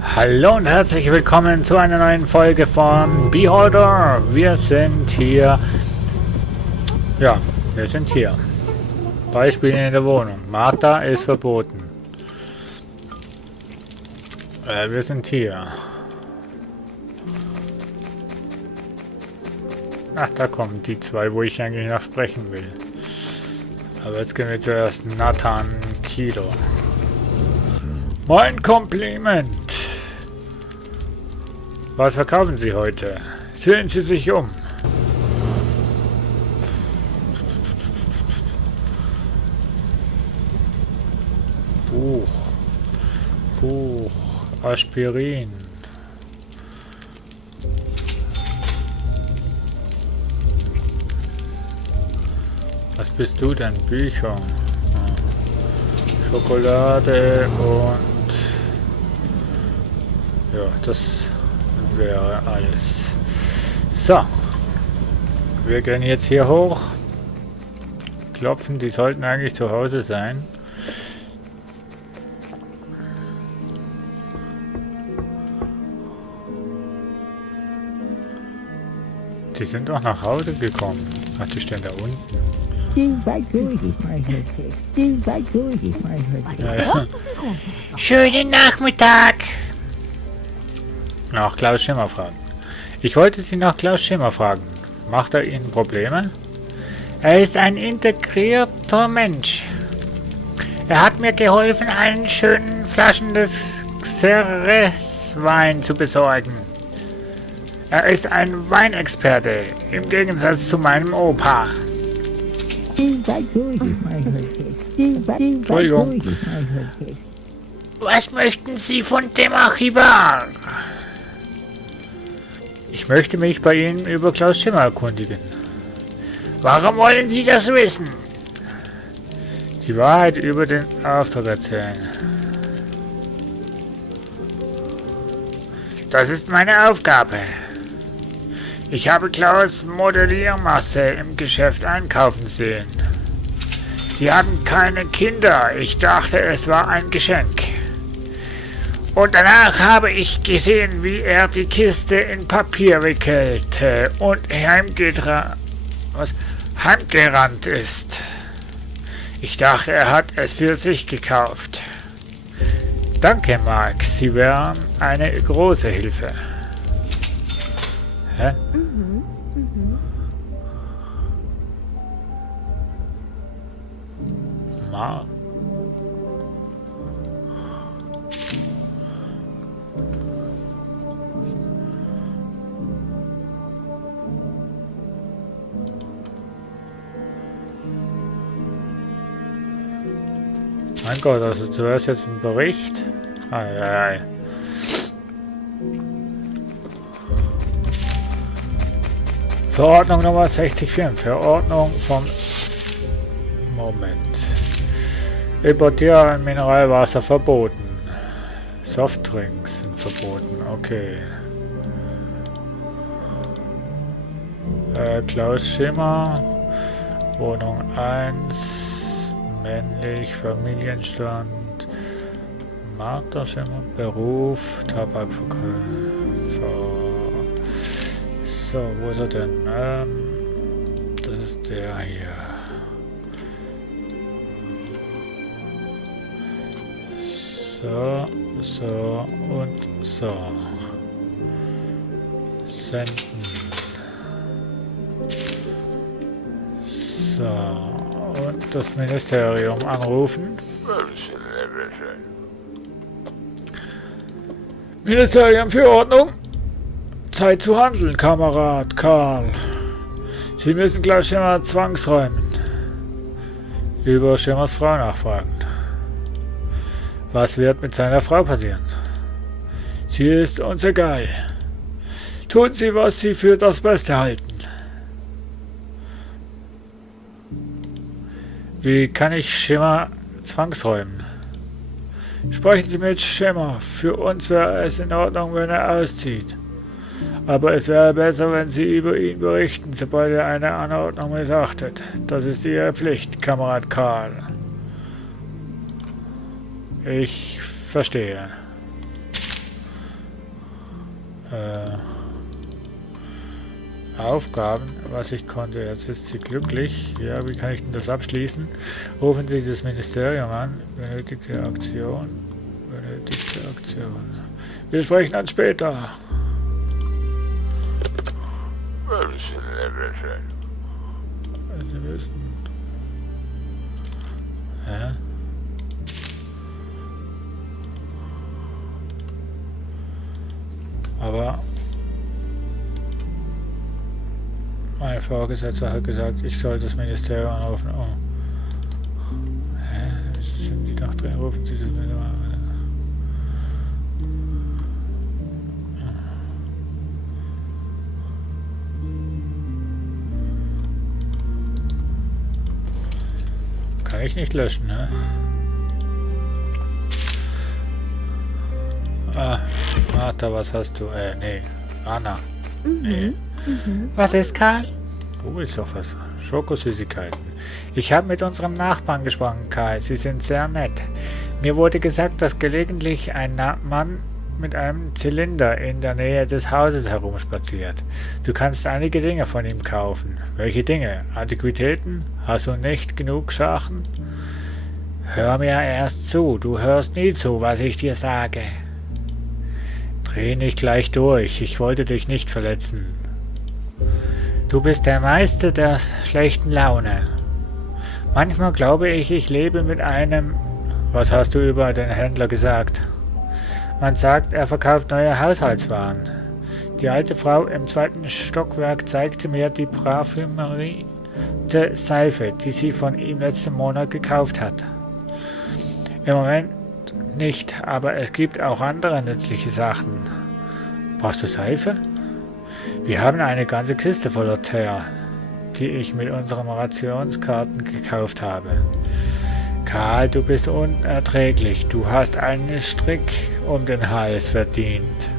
Hallo und herzlich willkommen zu einer neuen Folge von Beholder. Wir sind hier. Ja, wir sind hier. Beispiel in der Wohnung. Martha ist verboten. Wir sind hier. Ach, da kommen die zwei, wo ich eigentlich noch sprechen will. Aber jetzt gehen wir zuerst Nathan Kido. Mein Kompliment. Was verkaufen Sie heute? Sehen Sie sich um. Buch, Aspirin. Was bist du denn? Bücher. Schokolade und ja, das wäre alles. So. Wir gehen jetzt hier hoch. Klopfen, die sollten eigentlich zu Hause sein. Die sind doch nach Hause gekommen. Ach, die stehen da unten. Ja. Schönen Nachmittag! Nach Klaus Schimmer fragen. Ich wollte Sie nach Klaus Schimmer fragen. Macht er Ihnen Probleme? Er ist ein integrierter Mensch. Er hat mir geholfen, einen schönen Flaschen des Xeres-Wein zu besorgen. Er ist ein Weinexperte, im Gegensatz zu meinem Opa. Entschuldigung. Was möchten Sie von dem Archivar? Ich möchte mich bei Ihnen über Klaus Schimmer erkundigen. Warum wollen Sie das wissen? Die Wahrheit über den Auftrag erzählen. Das ist meine Aufgabe. Ich habe Klaus Modelliermasse im Geschäft einkaufen sehen. Sie haben keine Kinder. Ich dachte, es war ein Geschenk. Und danach habe ich gesehen, wie er die Kiste in Papier wickelte und heimgerannt ist. Ich dachte, er hat es für sich gekauft. Danke, Mark. Sie wären eine große Hilfe. Hä? Mark? Mein Gott, also zuerst jetzt ein Bericht. Ei. Verordnung Nummer 60.4. Verordnung vom Moment. Importieren Mineralwasser verboten. Softdrinks sind verboten. Okay. Klaus Schimmer. Wohnung 1. Männlich, Familienstand, Martha Schimmer, Beruf, Tabakverkauf. So, wo ist er denn? Das ist der hier. So und so. Senden. So. Und das Ministerium anrufen. Ministerium für Ordnung. Zeit zu handeln, Kamerad Karl. Sie müssen gleich Schimmer zwangsräumen. Über Schimmers Frau nachfragen. Was wird mit seiner Frau passieren? Sie ist uns egal. Tun Sie, was Sie für das Beste halten. Wie kann ich Schimmer zwangsräumen? Sprechen Sie mit Schimmer. Für uns wäre es in Ordnung, wenn er auszieht. Aber es wäre besser, wenn Sie über ihn berichten, sobald er eine Anordnung missachtet. Das ist Ihre Pflicht, Kamerad Karl. Ich verstehe. Aufgaben, was ich konnte. Jetzt ist sie glücklich. Ja, wie kann ich denn das abschließen? Rufen Sie das Ministerium an. Benötigte Aktion. Benötigte Aktion. Wir sprechen dann später. Sie müssen. Hä? Aber mein Vorgesetzter hat gesagt, ich soll das Ministerium anrufen. Oh. Hä? Sind die noch drin? Rufen Sie das Ministerium an? Kann ich nicht löschen, ne? Ah, Martha, was hast du? Nee, Anna. Nee. Was ist, Karl? Oh, ist doch was. Schokosüßigkeiten. Ich habe mit unserem Nachbarn gesprochen, Karl. Sie sind sehr nett. Mir wurde gesagt, dass gelegentlich ein Mann mit einem Zylinder in der Nähe des Hauses herumspaziert. Du kannst einige Dinge von ihm kaufen. Welche Dinge? Antiquitäten? Hast du nicht genug Schachen? Hör mir erst zu. Du hörst nie zu, was ich dir sage. Dreh nicht gleich durch. Ich wollte dich nicht verletzen. Du bist der Meister der schlechten Laune. Manchmal glaube ich, ich lebe mit einem... Was hast du über den Händler gesagt? Man sagt, er verkauft neue Haushaltswaren. Die alte Frau im 2. Stockwerk zeigte mir die parfümierte Seife, die sie von ihm letzten Monat gekauft hat. Im Moment nicht, aber es gibt auch andere nützliche Sachen. Brauchst du Seife? Wir haben eine ganze Kiste voller Teer, die ich mit unseren Rationskarten gekauft habe. Karl, du bist unerträglich. Du hast einen Strick um den Hals verdient.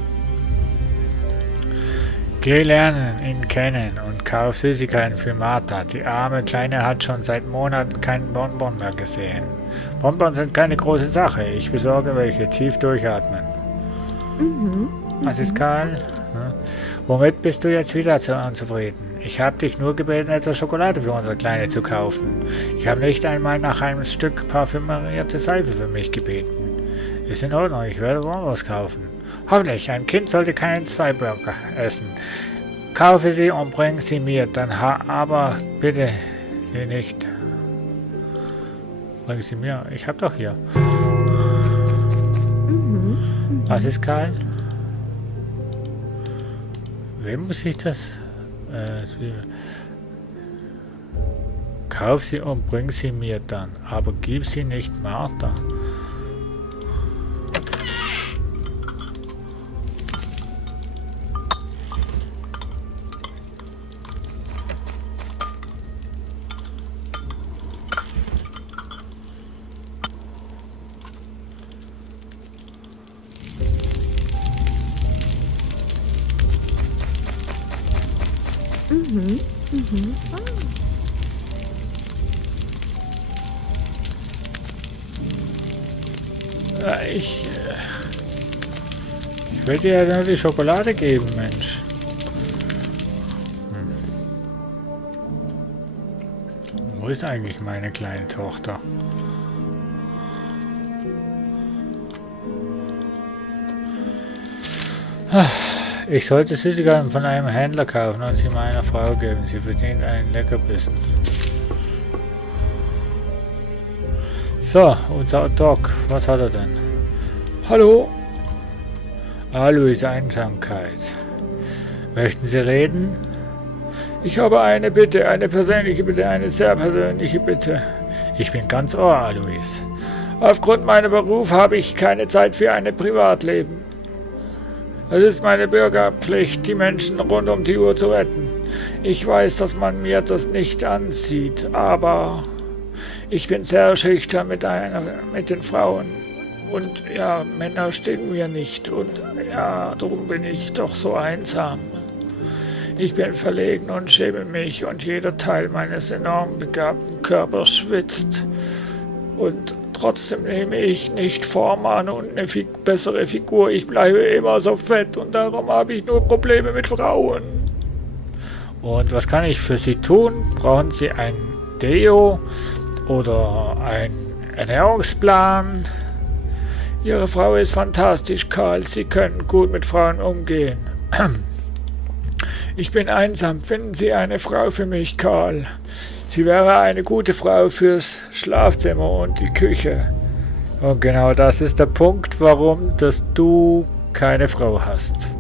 Geh lernen, ihn kennen und kauf Süßigkeiten für Martha. Die arme Kleine hat schon seit Monaten keinen Bonbon mehr gesehen. Bonbons sind keine große Sache. Ich besorge welche. Tief durchatmen. Was ist, Karl? Hm? Womit bist du jetzt wieder so unzufrieden? Ich habe dich nur gebeten, etwas Schokolade für unsere Kleine zu kaufen. Ich habe nicht einmal nach einem Stück parfümierte Seife für mich gebeten. Ist in Ordnung, ich werde Bonbons kaufen. Hoffentlich, ein Kind sollte keinen Zweiburger essen. Kaufe sie und bring sie mir, dann aber bitte sie nicht. Bring sie mir, ich hab doch hier. Was ist, Karl? Wem muss ich das? Kauf sie und bring sie mir dann, aber gib sie nicht Martha. Ich will dir ja nur die Schokolade geben, Mensch. Wo ist eigentlich meine kleine Tochter? Ich sollte Süßigkeiten von einem Händler kaufen und sie meiner Frau geben. Sie verdient einen Leckerbissen. So, unser Doc, was hat er denn? Hallo? Alois Einsamkeit. Möchten Sie reden? Ich habe eine Bitte, eine persönliche Bitte, eine sehr persönliche Bitte. Ich bin ganz Ohr, Alois. Aufgrund meiner Beruf habe ich keine Zeit für ein Privatleben. Es ist meine Bürgerpflicht, die Menschen rund um die Uhr zu retten. Ich weiß, dass man mir das nicht ansieht, aber ich bin sehr schüchtern mit den Frauen. Und ja, Männer stehen mir nicht. Und ja, darum bin ich doch so einsam. Ich bin verlegen und schäme mich und jeder Teil meines enorm begabten Körpers schwitzt. Und Trotzdem nehme ich nicht Form an und eine bessere Figur. Ich bleibe immer so fett und darum habe ich nur Probleme mit Frauen. Und was kann ich für Sie tun? Brauchen Sie ein Deo oder einen Ernährungsplan? Ihre Frau ist fantastisch, Karl. Sie können gut mit Frauen umgehen. Ich bin einsam. Finden Sie eine Frau für mich, Karl. Sie wäre eine gute Frau fürs Schlafzimmer und die Küche. Und genau das ist der Punkt, warum dass du keine Frau hast.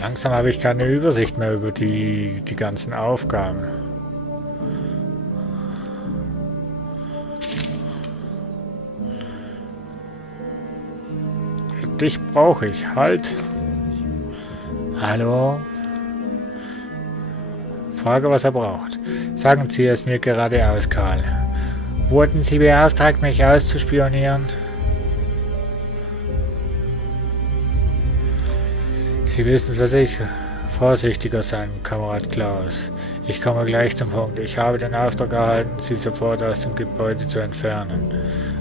Langsam habe ich keine Übersicht mehr über die ganzen Aufgaben. Dich brauche ich. Halt. Hallo? Frage, was er braucht. Sagen Sie es mir geradeaus, Karl. Wurden Sie beauftragt, mich auszuspionieren? Sie müssen für sich vorsichtiger sein, Kamerad Klaus. Ich komme gleich zum Punkt. Ich habe den Auftrag erhalten, Sie sofort aus dem Gebäude zu entfernen.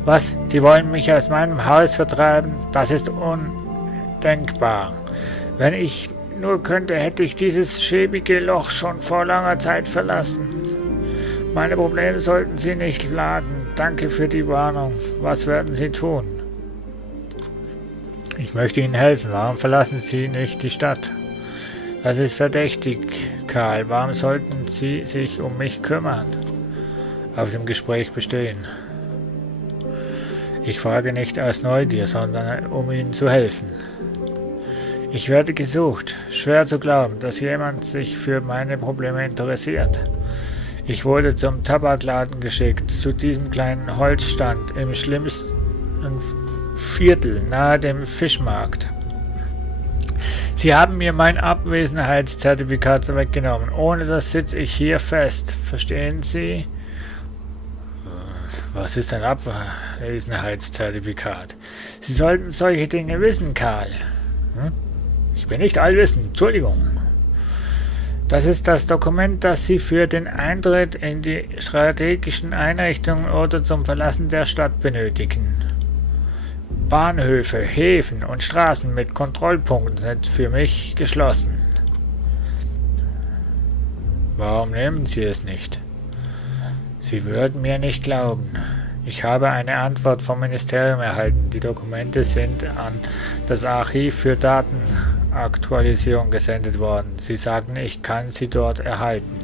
Was? Sie wollen mich aus meinem Haus vertreiben? Das ist undenkbar. Wenn ich nur könnte, hätte ich dieses schäbige Loch schon vor langer Zeit verlassen. Meine Probleme sollten Sie nicht laden. Danke für die Warnung. Was werden Sie tun? Ich möchte Ihnen helfen. Warum verlassen Sie nicht die Stadt? Das ist verdächtig, Karl. Warum sollten Sie sich um mich kümmern? Auf dem Gespräch bestehen. Ich frage nicht aus Neugier, sondern um Ihnen zu helfen. Ich werde gesucht. Schwer zu glauben, dass jemand sich für meine Probleme interessiert. Ich wurde zum Tabakladen geschickt, zu diesem kleinen Holzstand im schlimmsten Viertel nahe dem Fischmarkt. Sie haben mir mein Abwesenheitszertifikat weggenommen. Ohne das sitze ich hier fest. Verstehen Sie? Was ist ein Abwesenheitszertifikat? Sie sollten solche Dinge wissen, Karl. Ich bin nicht allwissend, Entschuldigung. Das ist das Dokument, das Sie für den Eintritt in die strategischen Einrichtungen oder zum Verlassen der Stadt benötigen. Bahnhöfe, Häfen und Straßen mit Kontrollpunkten sind für mich geschlossen. Warum nehmen Sie es nicht? Sie würden mir nicht glauben. Ich habe eine Antwort vom Ministerium erhalten. Die Dokumente sind an das Archiv für Datenaktualisierung gesendet worden. Sie sagten, ich kann sie dort erhalten.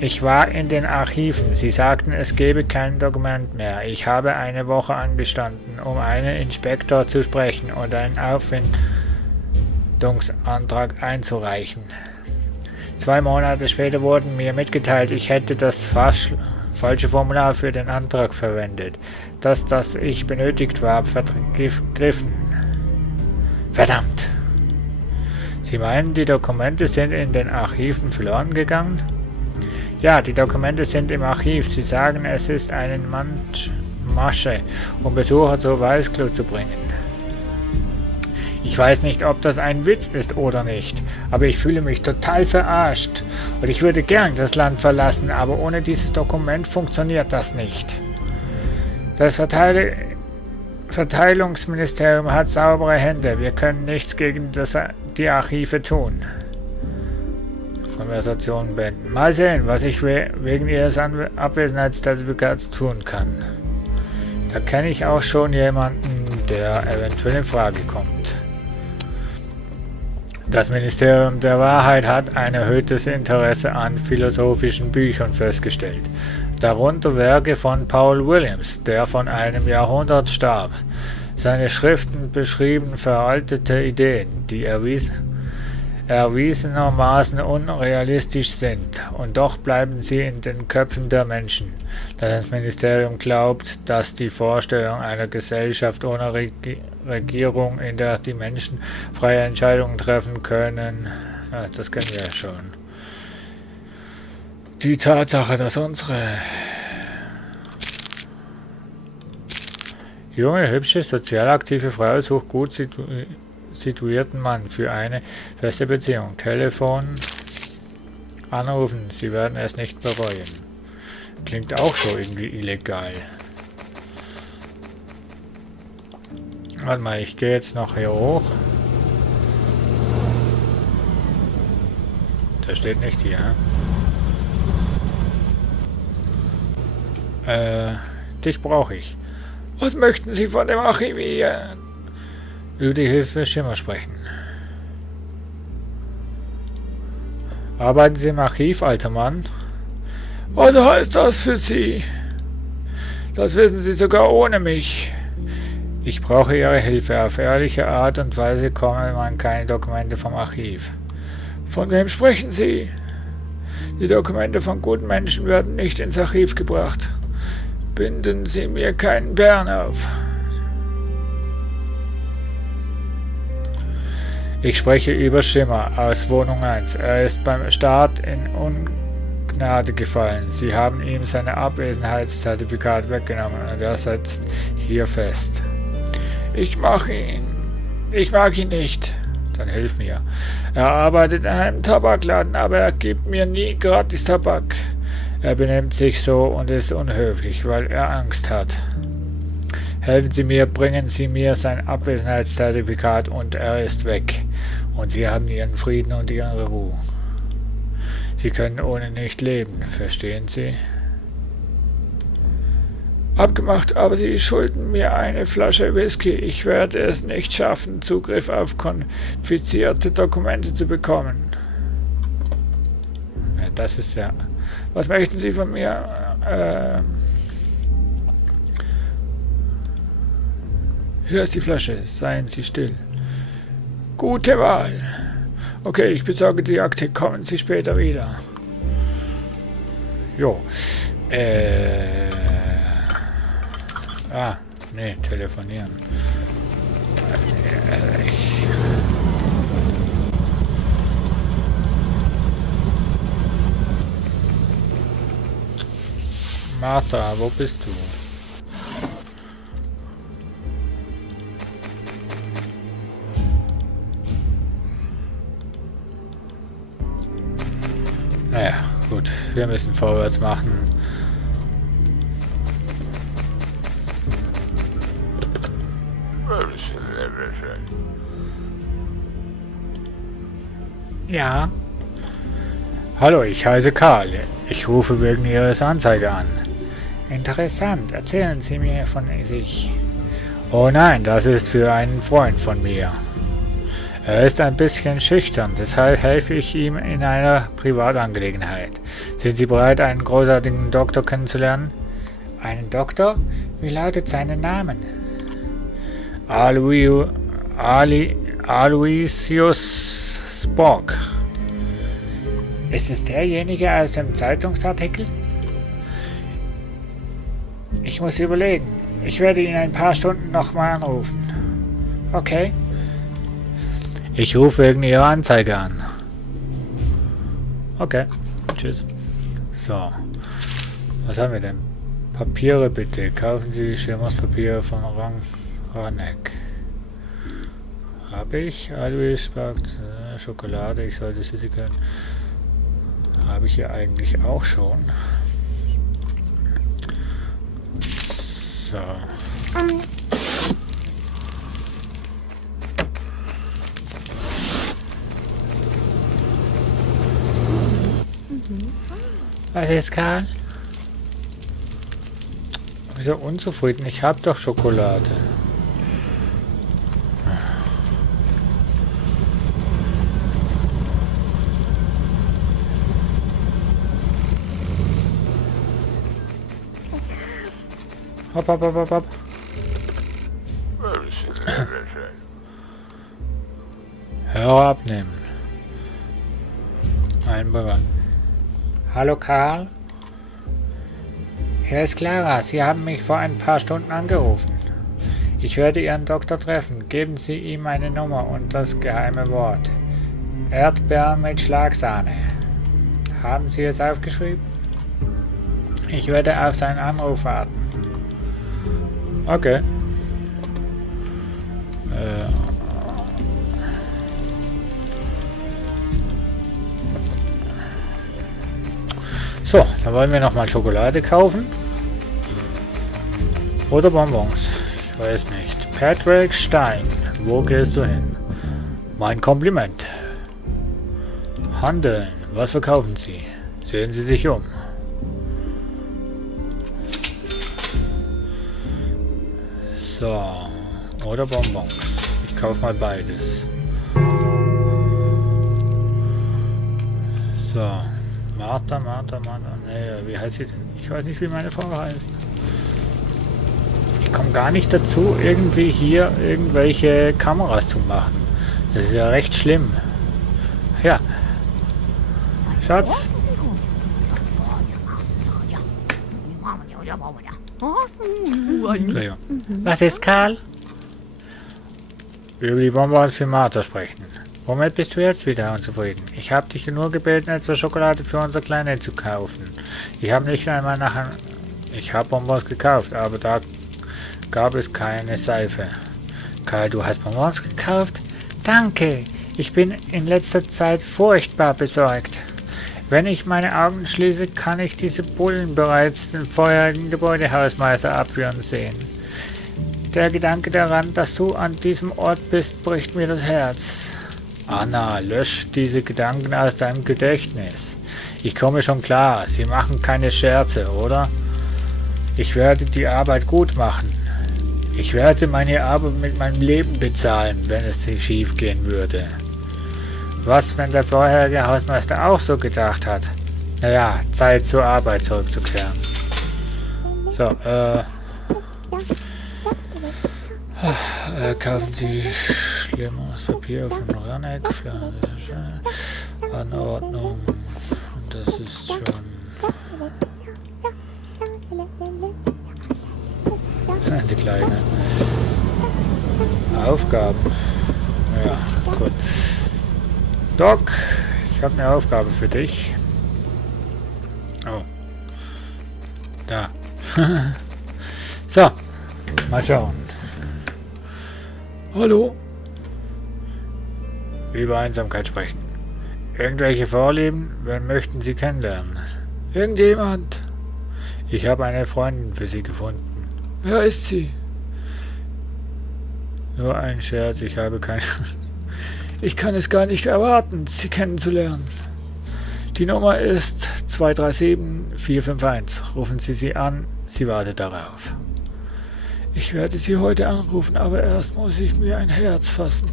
Ich war in den Archiven. Sie sagten, es gebe kein Dokument mehr. Ich habe eine Woche angestanden, um einen Inspektor zu sprechen und einen Auffindungsantrag einzureichen. 2 Monate später wurden mir mitgeteilt, ich hätte das falsche Formular für den Antrag verwendet. Das ich benötigt war, vergriffen. Verdammt! Sie meinen, die Dokumente sind in den Archiven verloren gegangen? Ja, die Dokumente sind im Archiv. Sie sagen, es ist eine Masche, um Besucher zur Weißglut zu bringen. Ich weiß nicht, ob das ein Witz ist oder nicht, aber ich fühle mich total verarscht und ich würde gern das Land verlassen, aber ohne dieses Dokument funktioniert das nicht. Das Verteilungsministerium hat saubere Hände, wir können nichts gegen die Archive tun. Konversation beenden. Mal sehen, was ich wegen Ihres Abwesenheitszertifikats tun kann. Da kenne ich auch schon jemanden, der eventuell in Frage kommt. Das Ministerium der Wahrheit hat ein erhöhtes Interesse an philosophischen Büchern festgestellt, darunter Werke von Paul Williams, der vor einem Jahrhundert starb. Seine Schriften beschrieben veraltete Ideen, die erwiesenermaßen unrealistisch sind, und doch bleiben sie in den Köpfen der Menschen. Das Ministerium glaubt, dass die Vorstellung einer Gesellschaft ohne Regierung, in der die Menschen freie Entscheidungen treffen können, das kennen wir ja schon. Die Tatsache, dass unsere junge, hübsche, sozial aktive Frau sucht gut situierten Mann für eine feste Beziehung. Telefon Anrufen, Sie werden es nicht bereuen. Klingt auch so irgendwie illegal. Warte mal, ich gehe jetzt noch hier hoch. Der steht nicht hier. Dich brauche ich. Was möchten Sie von dem Archivieren? Über die Hilfe Schimmer sprechen. Arbeiten Sie im Archiv, alter Mann? Was heißt das für Sie? Das wissen Sie sogar ohne mich. Ich brauche Ihre Hilfe. Auf ehrliche Art und Weise kommen man keine Dokumente vom Archiv. Von wem sprechen Sie? Die Dokumente von guten Menschen werden nicht ins Archiv gebracht. Binden Sie mir keinen Bären auf. Ich spreche über Schimmer aus Wohnung 1. Er ist beim Staat in Ungnade gefallen. Sie haben ihm sein Abwesenheitszertifikat weggenommen und er sitzt hier fest. Ich mag ihn nicht. Dann hilf mir. Er arbeitet in einem Tabakladen, aber er gibt mir nie gratis Tabak. Er benimmt sich so und ist unhöflich, weil er Angst hat. Helfen Sie mir, bringen Sie mir sein Abwesenheitszertifikat und er ist weg. Und Sie haben Ihren Frieden und Ihre Ruhe. Sie können ohne nicht leben, verstehen Sie? Abgemacht, aber Sie schulden mir eine Flasche Whisky. Ich werde es nicht schaffen, Zugriff auf konfizierte Dokumente zu bekommen. Ja, das ist ja... Was möchten Sie von mir? Hier ist die Flasche. Seien Sie still. Gute Wahl. Okay, ich besorge die Akte. Kommen Sie später wieder. Jo. Nee, telefonieren. Martha, wo bist du? Naja, gut. Wir müssen vorwärts machen. Ja. Hallo, ich heiße Karl. Ich rufe wegen Ihres Anzeige an. Interessant. Erzählen Sie mir von sich. Oh nein, das ist für einen Freund von mir. Er ist ein bisschen schüchtern, deshalb helfe ich ihm in einer Privatangelegenheit. Sind Sie bereit, einen großartigen Doktor kennenzulernen? Einen Doktor? Wie lautet sein Name? Aloysius Spock. Ist es derjenige aus dem Zeitungsartikel? Ich muss überlegen. Ich werde ihn in ein paar Stunden nochmal anrufen. Okay. Ich rufe wegen Ihrer Anzeige an. Okay. Tschüss. So. Was haben wir denn? Papiere bitte. Kaufen Sie Schirmungspapiere von Ranek. Habe ich? Alois backt Schokolade. Ich sollte Süßigkeiten. Habe ich hier eigentlich auch schon. So. Was ist, Karl? Wieso unzufrieden? Ich habe doch Schokolade. Hopp, hopp, hopp, hopp, hopp. Hörer abnehmen. Einbürger. Hallo Karl? Hier ist Clara. Sie haben mich vor ein paar Stunden angerufen. Ich werde Ihren Doktor treffen. Geben Sie ihm meine Nummer und das geheime Wort. Erdbeeren mit Schlagsahne. Haben Sie es aufgeschrieben? Ich werde auf seinen Anruf warten. Okay. So, dann wollen wir nochmal Schokolade kaufen. Oder Bonbons. Ich weiß nicht. Patrick Stein. Wo gehst du hin? Mein Kompliment. Handeln. Was verkaufen Sie? Sehen Sie sich um. So. Oder Bonbons. Ich kaufe mal beides. So. Martha. Nee, wie heißt sie denn? Ich weiß nicht, wie meine Frau heißt. Ich komme gar nicht dazu, irgendwie hier irgendwelche Kameras zu machen. Das ist ja recht schlimm. Ja. Schatz. Was ist, Karl? Über die Bonbons für Martha sprechen. Womit bist du jetzt wieder unzufrieden? Ich habe dich nur gebeten, etwas Schokolade für unsere Kleine zu kaufen. Ich habe nicht einmal Ich habe Bonbons gekauft, aber da gab es keine Seife. Karl, du hast Bonbons gekauft? Danke. Ich bin in letzter Zeit furchtbar besorgt. Wenn ich meine Augen schließe, kann ich diese Bullen bereits den vorherigen Gebäudehausmeister abführen sehen. Der Gedanke daran, dass du an diesem Ort bist, bricht mir das Herz. Anna, lösch diese Gedanken aus deinem Gedächtnis. Ich komme schon klar, sie machen keine Scherze, oder? Ich werde die Arbeit gut machen. Ich werde meine Arbeit mit meinem Leben bezahlen, wenn es schief gehen würde. Was, wenn der vorherige Hausmeister auch so gedacht hat? Naja, Zeit zur Arbeit zurückzukehren. So, kaufen Sie schlimmeres Papier von Ranek für Anordnung. Und das ist schon... Die kleine Aufgaben. Ja, gut. Doc, ich habe eine Aufgabe für dich. Oh. Da. So, mal schauen. Hallo? Über Einsamkeit sprechen. Irgendwelche Vorlieben? Wen möchten Sie kennenlernen? Irgendjemand. Ich habe eine Freundin für Sie gefunden. Wer ist sie? Nur ein Scherz, ich habe keine... Ich kann es gar nicht erwarten, Sie kennenzulernen. Die Nummer ist 237-451. Rufen Sie sie an, sie wartet darauf. Ich werde Sie heute anrufen, aber erst muss ich mir ein Herz fassen.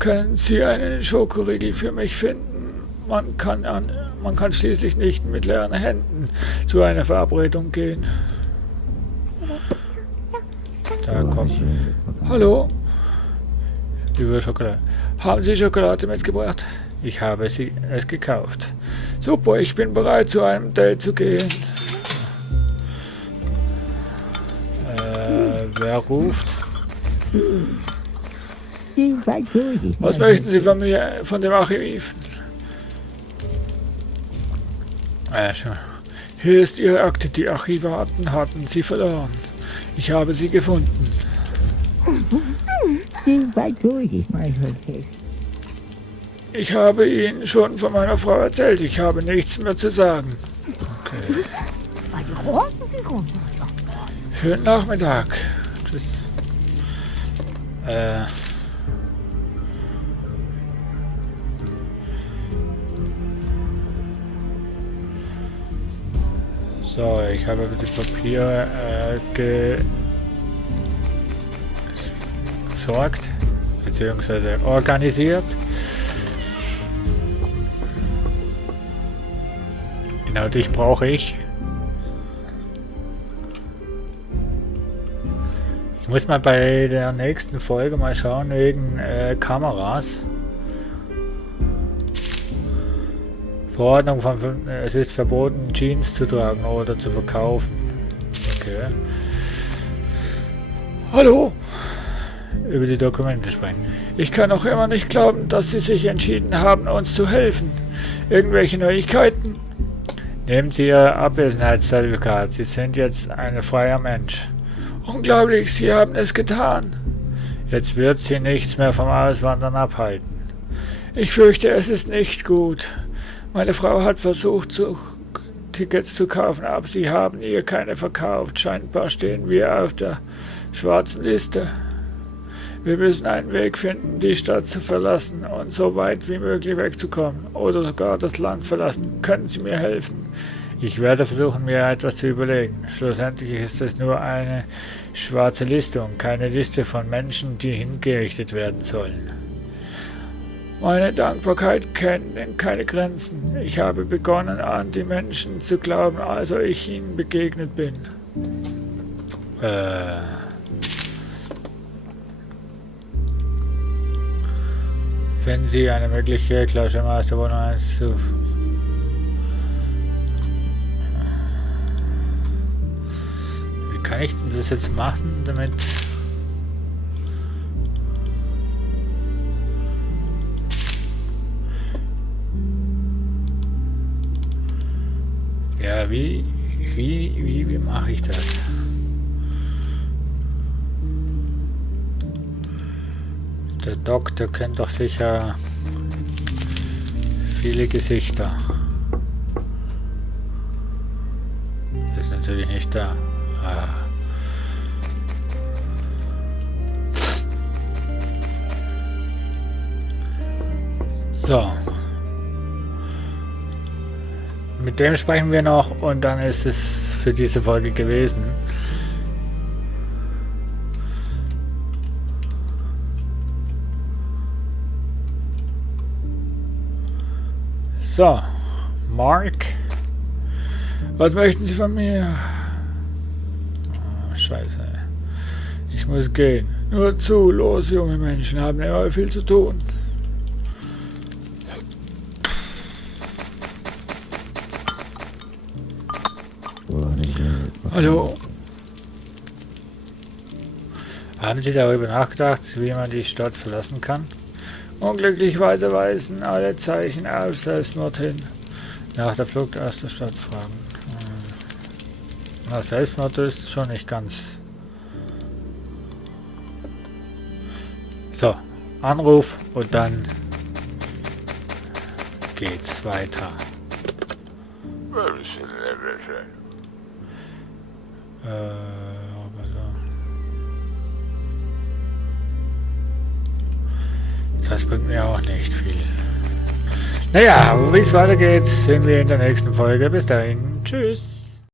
Können Sie einen Schokoriegel für mich finden? Man kann schließlich nicht mit leeren Händen zu einer Verabredung gehen. Da kommt. Hallo? Über Schokolade. Haben Sie Schokolade mitgebracht? Ich habe es gekauft. Super, ich bin bereit, zu einem Date zu gehen. Wer ruft? Was möchten Sie von mir, von dem Archiv? Schon. Hier ist Ihre Akte. Die Archivaten hatten Sie verloren. Ich habe sie gefunden. Ich habe Ihnen schon von meiner Frau erzählt. Ich habe nichts mehr zu sagen. Okay. Schönen Nachmittag. Tschüss. So, ich habe die Papiere gesorgt, beziehungsweise organisiert. Genau dich brauche ich. Ich muss mal bei der nächsten Folge mal schauen wegen Kameras. Verordnung von es ist verboten, Jeans zu tragen oder zu verkaufen. Okay. Hallo? Über die Dokumente sprechen. Ich kann auch immer nicht glauben, dass Sie sich entschieden haben, uns zu helfen. Irgendwelche Neuigkeiten? Nehmen Sie Ihr Abwesenheitszertifikat. Sie sind jetzt ein freier Mensch. Unglaublich, Sie haben es getan. Jetzt wird Sie nichts mehr vom Auswandern abhalten. Ich fürchte, es ist nicht gut. Meine Frau hat versucht, Tickets zu kaufen, aber sie haben ihr keine verkauft. Scheinbar stehen wir auf der schwarzen Liste. Wir müssen einen Weg finden, die Stadt zu verlassen und so weit wie möglich wegzukommen oder sogar das Land verlassen. Können Sie mir helfen? Ich werde versuchen, mir etwas zu überlegen. Schlussendlich ist es nur eine schwarze Liste und keine Liste von Menschen, die hingerichtet werden sollen. Meine Dankbarkeit kennt keine Grenzen. Ich habe begonnen, an die Menschen zu glauben, als ich ihnen begegnet bin. Wenn Sie eine mögliche Klausurmeisterwohnung 1 zu... Wie kann ich denn das jetzt machen, damit... Ja, wie mache ich das? Der Doktor kennt doch sicher viele Gesichter. Ist natürlich nicht da. So. Mit dem sprechen wir noch und dann ist es für diese Folge gewesen. So, Mark, was möchten Sie von mir? Oh, Scheiße. Ich muss gehen. Nur zu, los, junge Menschen haben immer viel zu tun. Hallo. Haben Sie darüber nachgedacht, wie man die Stadt verlassen kann? Unglücklicherweise weisen alle Zeichen auf Selbstmord hin. Nach der Flucht aus der Stadt fragen. Na, Selbstmord ist schon nicht ganz. So, Anruf und dann geht's weiter. Das bringt mir auch nicht viel. Naja, wie es weitergeht, sehen wir in der nächsten Folge. Bis dahin. Tschüss.